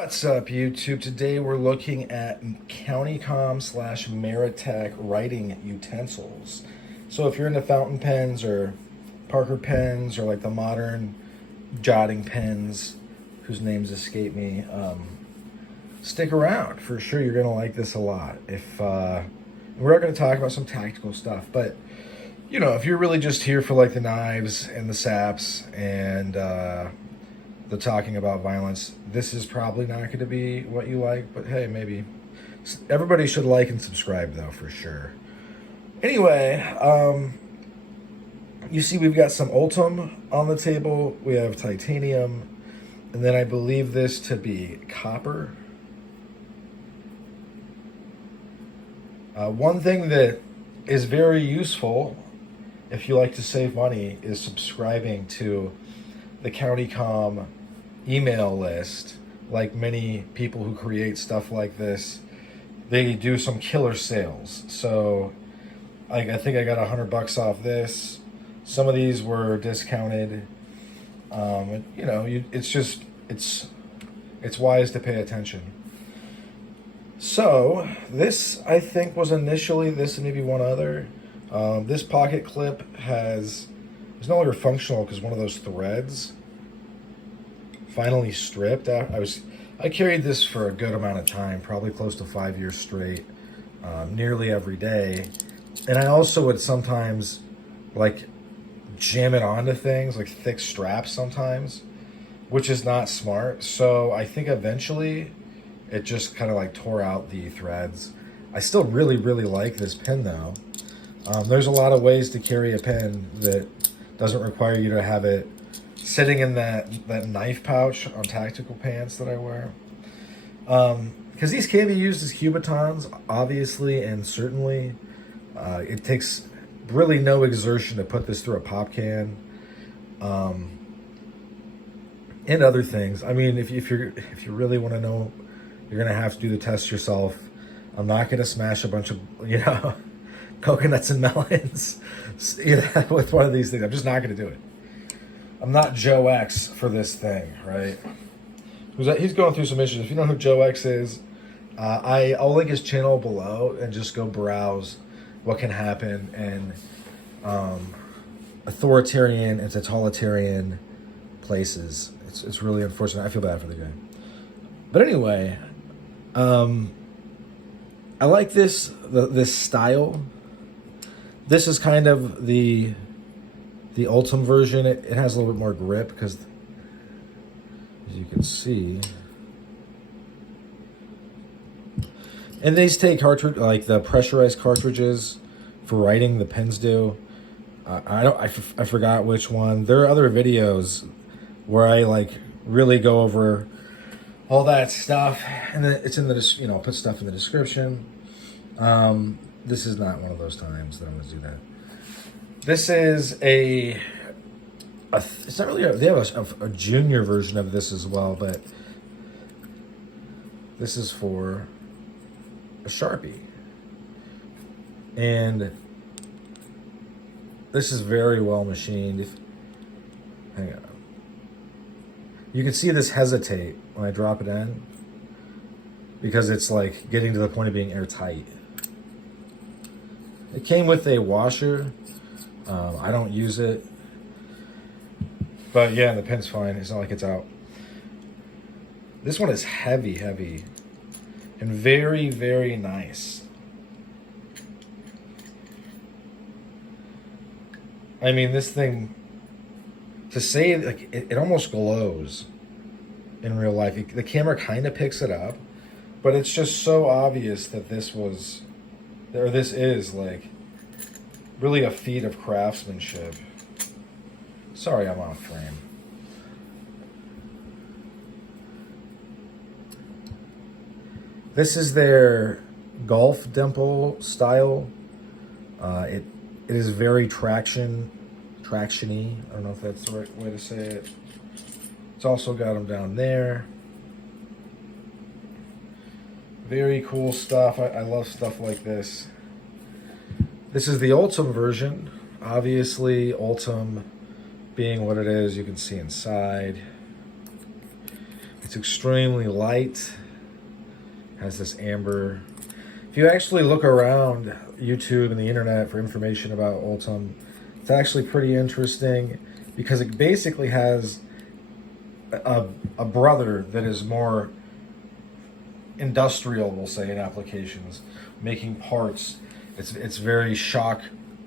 What's up, YouTube? Today we're looking at CountyComm / Maratac writing utensils. So if you're into fountain pens or Parker pens or like the modern jotting pens, whose names escape me, stick around. For sure you're gonna like this a lot. We're going to talk about some tactical stuff, but you know, if you're really just here for like the knives and the saps and the talking about violence, this is probably not going to be what you like, but hey, maybe. Everybody should like and subscribe though, for sure. Anyway, you see we've got some Ultim on the table. We have titanium, and then I believe this to be copper. One thing that is very useful if you like to save money is subscribing to the CountyComm email list. Like many people who create stuff like this, they do some killer sales. So I think I got $100 off this. Some of these were discounted. You know, it's wise to pay attention. So this, I think, was initially this and maybe one other. This pocket clip is no longer functional because one of those threads finally stripped. I carried this for a good amount of time, probably close to 5 years straight, nearly every day. And I also would sometimes like jam it onto things, like thick straps sometimes, which is not smart. So I think eventually it just kind of like tore out the threads. I still really, really like this pen though. There's a lot of ways to carry a pen that doesn't require you to have it sitting in that knife pouch on tactical pants that I wear. Because these can be used as cubitons, obviously, and certainly. It takes really no exertion to put this through a pop can. And other things. I mean, if you really want to know, you're gonna have to do the test yourself. I'm not gonna smash a bunch of, coconuts and melons with one of these things. I'm just not gonna do it. I'm not Joe X for this thing, right? He's going through some issues. If you know who Joe X is, I'll link his channel below and just go browse what can happen in authoritarian and totalitarian places. It's really unfortunate. I feel bad for the guy. But anyway, I like this style. This is kind of the Ultim version. It has a little bit more grip because, as you can see, and these take cartridge, like the pressurized cartridges for writing. The pens do. I forgot which one. There are other videos where I like really go over all that stuff, and then it's in the I'll put stuff in the description. This is not one of those times that I'm going to do that. This is it's not really they have a junior version of this as well, but this is for a Sharpie. And this is very well machined. Hang on. You can see this hesitate when I drop it in because it's like getting to the point of being airtight. It came with a washer. I don't use it. But yeah, the pen's fine. It's not like it's out. This one is heavy, and very, very nice. I mean, this thing, to say, like, it almost glows in real life. The camera kind of picks it up, but it's just so obvious that this is like really a feat of craftsmanship. Sorry, I'm off frame. This is their golf dimple style. It is very tractiony. I don't know if that's the right way to say it. It's also got them down there. Very cool stuff. I love stuff like this. This is the Ultim version. Obviously, Ultim being what it is, you can see inside. It's extremely light. Has this amber. If you actually look around YouTube and the internet for information about Ultem, it's actually pretty interesting because it basically has a brother that is more industrial, we'll say, in applications, making parts. It's very shock.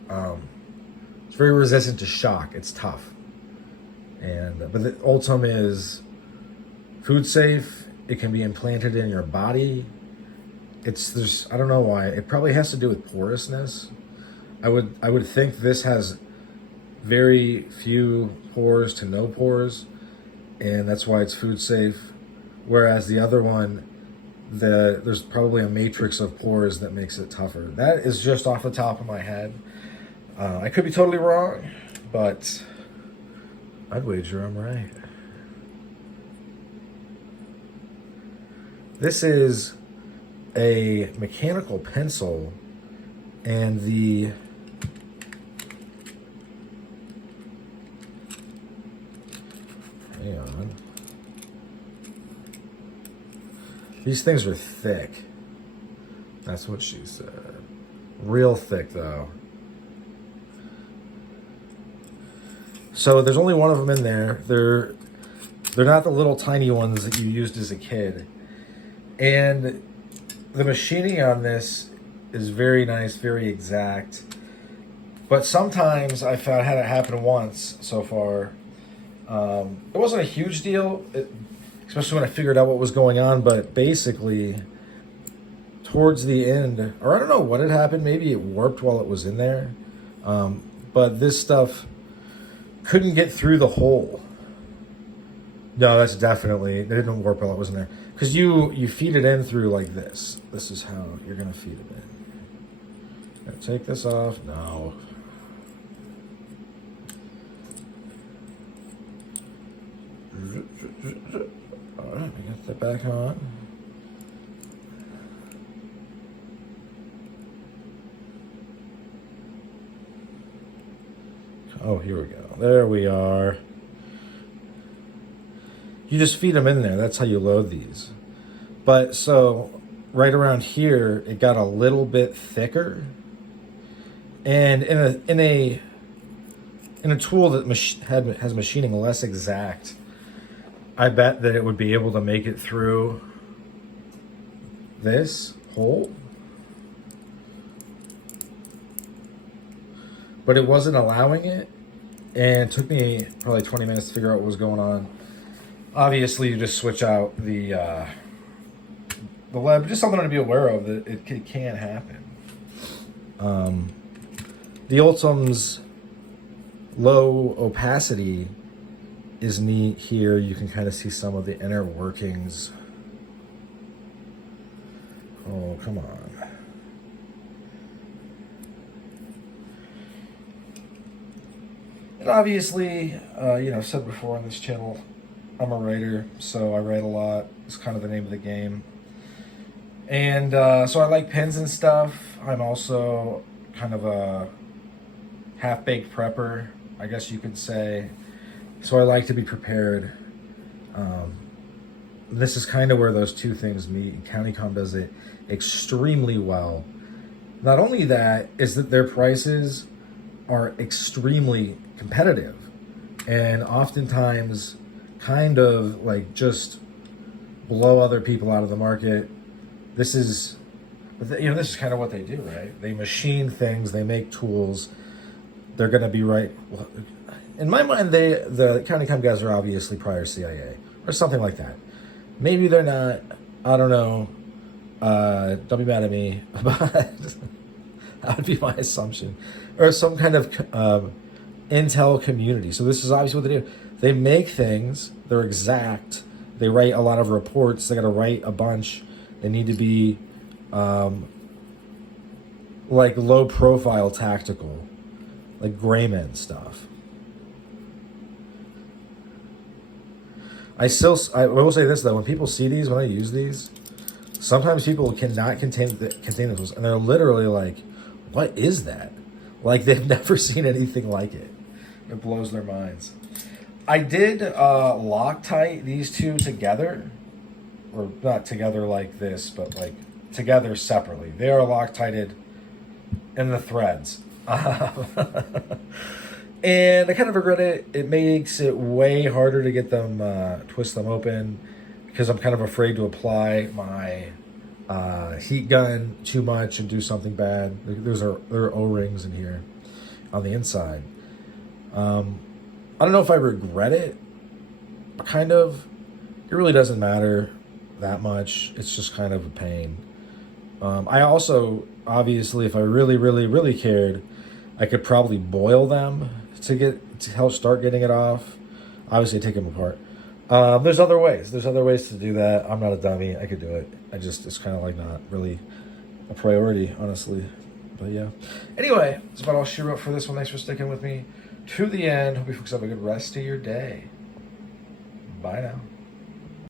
It's very resistant to shock. It's tough, but the Ultem is food safe. It can be implanted in your body. I don't know why. It probably has to do with porousness. I would think this has very few pores to no pores, and that's why it's food safe. Whereas the other one, there's probably a matrix of pores that makes it tougher. That is just off the top of my head. I could be totally wrong, but I'd wager I'm right. This is a mechanical pencil, and hang on. These things are thick. That's what she said. Real thick, though. So there's only one of them in there. They're not the little tiny ones that you used as a kid. And the machining on this is very nice, very exact. But sometimes I found, I had it happen once so far. It wasn't a huge deal, especially when I figured out what was going on. But basically, towards the end, or I don't know what had happened. Maybe it warped while it was in there. But this stuff couldn't get through the hole. No, that's definitely, it didn't warp while it was in there. Because you feed it in through like this. This is how you're going to feed it in. Gonna take this off. No. All right, we got that back on. Oh, here we go. There we are. You just feed them in there. That's how you load these. But so right around here, it got a little bit thicker. And in a tool that has machining less exact, I bet that it would be able to make it through this hole. But it wasn't allowing it, and it took me probably 20 minutes to figure out what was going on. Obviously, you just switch out the lead, just something to be aware of, that it can happen. The Ultem's low opacity is neat here. You can kind of see some of the inner workings. Oh, come on. And obviously, I've said before on this channel, I'm a writer, so I write a lot. It's kind of the name of the game. And so I like pens and stuff. I'm also kind of a half-baked prepper, I guess you could say. So I like to be prepared. This is kind of where those two things meet, and CountyComm does it extremely well. Not only that, is that their prices are extremely competitive, and oftentimes kind of like just blow other people out of the market. This is kind of what they do, right? They machine things, they make tools. They're going to be right. Well, in my mind, the CountyComm guys are obviously prior CIA or something like that. Maybe they're not. I don't know. Don't be mad at me, but that would be my assumption. Or some kind of intel community. So this is obviously what they do. They make things. They're exact. They write a lot of reports. They got to write a bunch. They need to be like low profile tactical, like Grayman stuff. I will say this though, when people see these, when I use these, sometimes people cannot contain the tools, and they're literally like, "What is that?" Like they've never seen anything like it. It blows their minds. I did Loctite these two together, or not together like this, but like together separately. They are Loctited in the threads. And I kind of regret it. It makes it way harder to get them, twist them open, because I'm kind of afraid to apply my heat gun too much and do something bad. There are O-rings in here on the inside. I don't know if I regret it, but kind of. It really doesn't matter that much. It's just kind of a pain. I also, obviously, if I really, really, really cared, I could probably boil them to help start getting it off. Obviously, take them apart. There's other ways. There's other ways to do that. I'm not a dummy. I could do it. It's kind of like not really a priority, honestly. But yeah. Anyway, that's about all she wrote for this one. Thanks for sticking with me to the end. Hope you folks have a good rest of your day. Bye now.